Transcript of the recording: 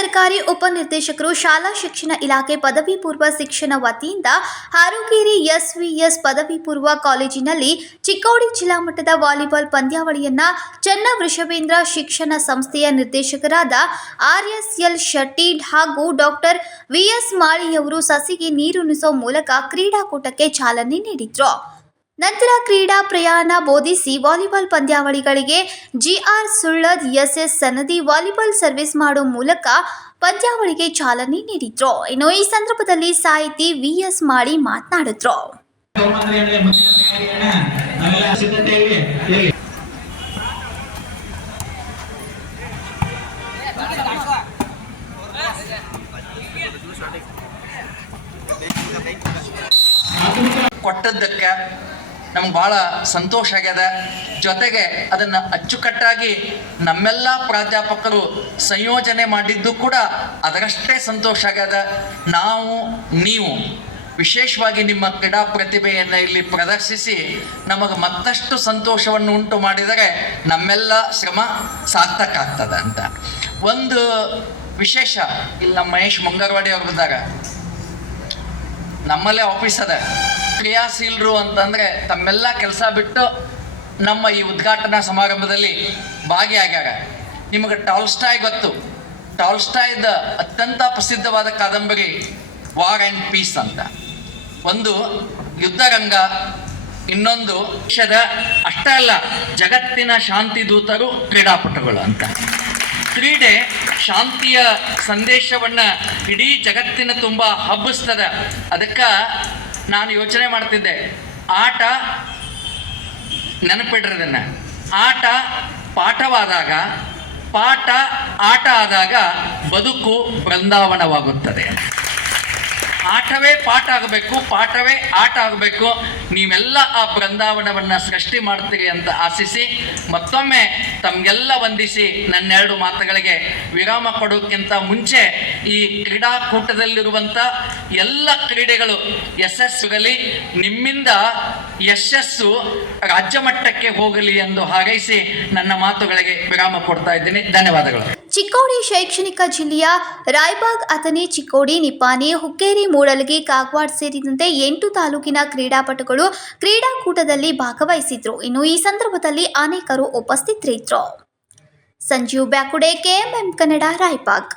ಸರ್ಕಾರಿ ಉಪನಿರ್ದೇಶಕರು ಶಾಲಾ ಶಿಕ್ಷಣ ಇಲಾಖೆ ಪದವಿ ಪೂರ್ವ ಶಿಕ್ಷಣ ವತಿಯಿಂದ ಹಾರೋಗೇರಿ ಎಸ್ವಿಎಸ್ ಪದವಿ ಪೂರ್ವ ಕಾಲೇಜಿನಲ್ಲಿ ಚಿಕ್ಕೋಡಿ ಜಿಲ್ಲಾ ಮಟ್ಟದ ವಾಲಿಬಾಲ್ ಪಂದ್ಯಾವಳಿಯನ್ನ ಚನ್ನ ವೃಷಭೇಂದ್ರ ಶಿಕ್ಷಣ ಸಂಸ್ಥೆಯ ನಿರ್ದೇಶಕರಾದ ಆರ್ ಎಸ್ ಎಲ್ ಶೆಟ್ಟಿ ಹಾಗೂ ಡಾಕ್ಟರ್ ವಿಎಸ್ ಮಾಳಿಯವರು ಸಸಿಗೆ ನೀರುಣಿಸುವ ಮೂಲಕ ಕ್ರೀಡಾಕೂಟಕ್ಕೆ ಚಾಲನೆ ನೀಡಿದ್ರು. ನಂತರ ಕ್ರೀಡಾ ಪ್ರಯಾಣ ಬೋಧಿಸಿ volleyball ಪಂದ್ಯಾವಳಿಗಳಿಗೆ G R Sullad S S Sanadi volleyball service ಮಾಡುವ ಮೂಲಕ ಪಂದ್ಯಾವಳಿಗೆ ಚಾಲನೆ ನೀಡಿದ್ರು. ಇನ್ನು ಈ ಸಂದರ್ಭದಲ್ಲಿ ಸಾಹಿತಿ ವಿಎಸ್ ಮಾಡಿ ಮಾತನಾಡಿದ್ರು. ಕೊಟ್ಟದ್ದಕ್ಕೆ ನಮ್ಗೆ ಭಾಳ ಸಂತೋಷ ಆಗ್ಯದ. ಜೊತೆಗೆ ಅದನ್ನು ಅಚ್ಚುಕಟ್ಟಾಗಿ ನಮ್ಮೆಲ್ಲ ಪ್ರಾಧ್ಯಾಪಕರು ಸಂಯೋಜನೆ ಮಾಡಿದ್ದು ಕೂಡ ಅದರಷ್ಟೇ ಸಂತೋಷ ಆಗ್ಯದ. ನಾವು, ನೀವು ವಿಶೇಷವಾಗಿ ನಿಮ್ಮ ಕ್ರೀಡಾ ಪ್ರತಿಭೆಯನ್ನು ಇಲ್ಲಿ ಪ್ರದರ್ಶಿಸಿ ನಮಗೆ ಮತ್ತಷ್ಟು ಸಂತೋಷವನ್ನು ಉಂಟು ಮಾಡಿದರೆ ನಮ್ಮೆಲ್ಲ ಶ್ರಮ ಸಾರ್ಥಕ ಆಗ್ತದೆ ಅಂತ. ಒಂದು ವಿಶೇಷ, ಇಲ್ಲಿ ನಮ್ಮ ಮಹೇಶ್ ಮುಂಗರ್ವಾಡಿ ಬಂದಾಗ ನಮ್ಮಲ್ಲೇ ಆಫೀಸ್ ಅದ. ಕ್ರಿಯಾಶೀಲರು ಅಂತಂದ್ರೆ ತಮ್ಮೆಲ್ಲ ಕೆಲಸ ಬಿಟ್ಟು ನಮ್ಮ ಈ ಉದ್ಘಾಟನಾ ಸಮಾರಂಭದಲ್ಲಿ ಭಾಗಿಯಾಗ್ಯಾರ. ನಿಮಗೆ ಟಾಲ್ಸ್ಟಾಯ್ ಗೊತ್ತು. ಟಾಲ್ಸ್ಟಾಯ್ದ ಅತ್ಯಂತ ಪ್ರಸಿದ್ಧವಾದ ಕಾದಂಬರಿ ವಾರ್ ಆ್ಯಂಡ್ ಪೀಸ್ ಅಂತ. ಒಂದು ಯುದ್ಧರಂಗ, ಇನ್ನೊಂದು ದೇಶದ ಅಷ್ಟೇ ಅಲ್ಲ, ಜಗತ್ತಿನ ಶಾಂತಿ ದೂತರು ಕ್ರೀಡಾಪಟುಗಳು ಅಂತ. ಕ್ರೀಡೆ ಶಾಂತಿಯ ಸಂದೇಶವನ್ನ ಇಡೀ ಜಗತ್ತಿನ ತುಂಬ ಹಬ್ಬಿಸ್ತದ. ಅದಕ್ಕೆ ನಾನು ಯೋಚನೆ ಮಾಡ್ತಿದ್ದೆ. ಆಟ ನೆನಪಿಡ್ರದನ್ನ ಆಟ ಪಾಠವಾದಾಗ ಪಾಠ ಆಟ ಆದಾಗ ಬದುಕು ಬೃಂದಾವನವಾಗುತ್ತದೆ ಆಟವೇ ಪಾಠ ಆಗಬೇಕು, ಪಾಠವೇ ಆಟ ಆಗಬೇಕು. ನೀವೆಲ್ಲ ಆ ಬೃಂದಾವನವನ್ನು ಸೃಷ್ಟಿ ಮಾಡ್ತೀರಿ ಅಂತ ಆಶಿಸಿ ಮತ್ತೊಮ್ಮೆ ತಮಗೆಲ್ಲ ವಂದಿಸಿ ನನ್ನೆರಡು ಮಾತುಗಳಿಗೆ ವಿರಾಮ ಕೊಡೋಕ್ಕಿಂತ ಮುಂಚೆ ಈ ಕ್ರೀಡಾಕೂಟದಲ್ಲಿರುವಂಥ ಎಲ್ಲ ಕ್ರೀಡೆಗಳು ಯಶಸ್ಸುಗಲಿ, ನಿಮ್ಮಿಂದ ಯಶಸ್ಸು ರಾಜ್ಯ ಮಟ್ಟಕ್ಕೆ ಹೋಗಲಿ ಎಂದು ಹಾರೈಸಿ ನನ್ನ ಮಾತುಗಳಿಗೆ ವಿರಾಮ ಕೊಡ್ತಾ ಇದ್ದೀನಿ. ಧನ್ಯವಾದಗಳು. ಚಿಕ್ಕೋಡಿ ಶೈಕ್ಷಣಿಕ ಜಿಲ್ಲೆಯ ರಾಯಬಾಗ್ ಅಥನಿ ಚಿಕ್ಕೋಡಿ ನಿಪಾನಿ ಹುಕ್ಕೇರಿ, ಮೂಡಲಗಿ ಕಾಗವಾಡ್ ಸೇರಿದಂತೆ ಎಂಟು ತಾಲೂಕಿನ ಕ್ರೀಡಾಪಟುಗಳು ಕ್ರೀಡಾಕೂಟದಲ್ಲಿ ಭಾಗವಹಿಸಿದ್ರು. ಇನ್ನು ಈ ಸಂದರ್ಭದಲ್ಲಿ ಅನೇಕರು ಉಪಸ್ಥಿತರಿದ್ದರು. ಸಂಜೀವ್ ಬ್ಯಾಕುಡೆ, ಕೆಎಂಎಂ ಕನ್ನಡ, ರಾಯಬಾಗ್.